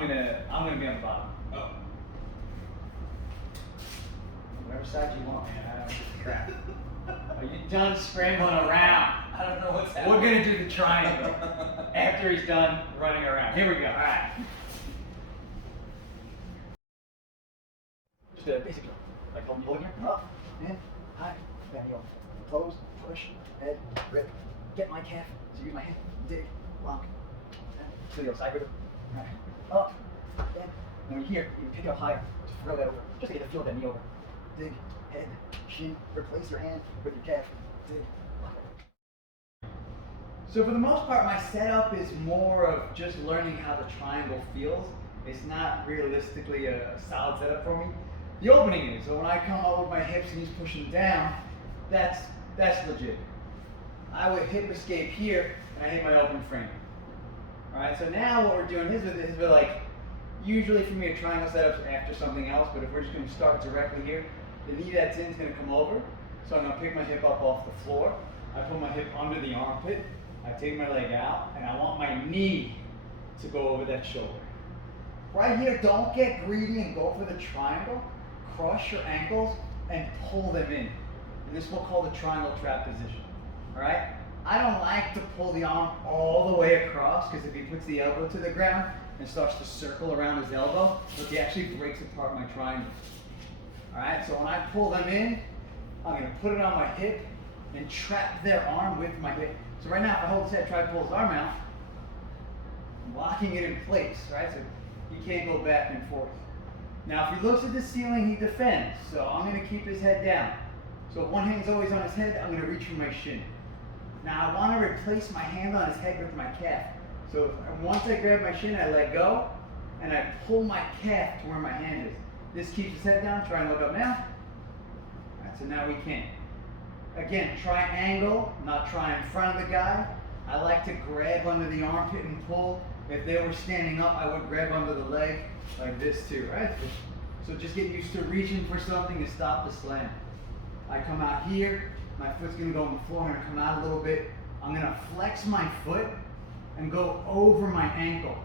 I'm gonna be on the bottom. Oh. Whatever side you want, man. I don't give a crap. Are you done scrambling around? I don't know what's happening. We're gonna do the triangle after he's done running around. Here we go. All right. Just a basic drill. Like holding here. Up, in, high, down heel. Close, push, head, rip. Get my calf. So use my hand. Dig, lock. To the other side with it. All right. Up, in. When you're here, you pick up higher. Just throw that over. Just to get the feel of that knee over. Dig, head, shin. Replace your hand with your calf. Dig, lock. So for the most part, my setup is more of just learning how the triangle feels. It's not realistically a solid setup for me. The opening is, so when I come up with my hips and he's pushing down, that's legit. I would hip escape here, and I hit my open frame. All right, so now what we're doing is we're like, usually for me a triangle setup's after something else, but if we're just gonna start directly here, the knee that's in is gonna come over. So I'm gonna pick my hip up off the floor. I put my hip under the armpit. I take my leg out, and I want my knee to go over that shoulder. Right here, don't get greedy and go for the triangle. Crush your ankles and pull them in. And this is what we'll call the triangle trap position. All right? I don't like to pull the arm all the way across, because if he puts the elbow to the ground and starts to circle around his elbow, he actually breaks apart my triangle. All right? So when I pull them in, I'm going to put it on my hip and trap their arm with my hip. So right now, if I hold his head, try to pull his arm out, I'm locking it in place, right? So he can't go back and forth. Now, if he looks at the ceiling, he defends. So I'm going to keep his head down. So if one hand's always on his head, I'm going to reach for my shin. Now, I want to replace my hand on his head with my calf. So once I grab my shin, I let go, and I pull my calf to where my hand is. This keeps his head down. Try and look up now. All right, so now we can. Again, triangle, not try in front of the guy. I like to grab under the armpit and pull. If they were standing up, I would grab under the leg like this too, right? So just get used to reaching for something to stop the slam. I come out here, my foot's gonna go on the floor, I'm gonna come out a little bit. I'm gonna flex my foot and go over my ankle,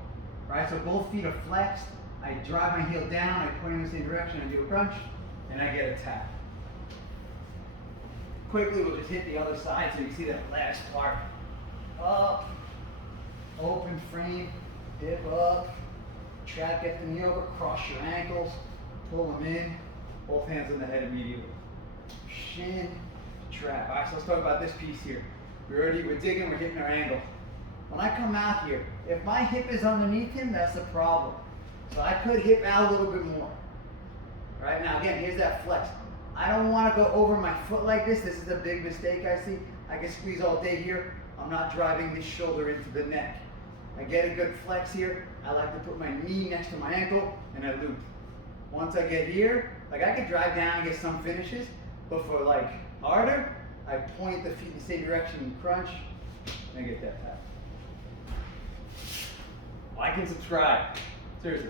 right? So both feet are flexed. I drive my heel down, I point in the same direction, I do a crunch, and I get a tap. Quickly, we'll just hit the other side so you can see that last part. Up, open frame, hip up, trap, get the knee over, cross your ankles, pull them in, both hands on the head immediately. Shin, trap. All right, so let's talk about this piece here. We're digging, we're hitting our angle. When I come out here, if my hip is underneath him, that's the problem. So I could hip out a little bit more. All right, now again, here's that flex. I don't want to go over my foot like this. This is a big mistake I see. I can squeeze all day here. I'm not driving this shoulder into the neck. I get a good flex here. I like to put my knee next to my ankle and I loop. Once I get here, like I could drive down and get some finishes, but for like harder, I point the feet in the same direction and crunch, and I get that tap. Like and subscribe. Seriously.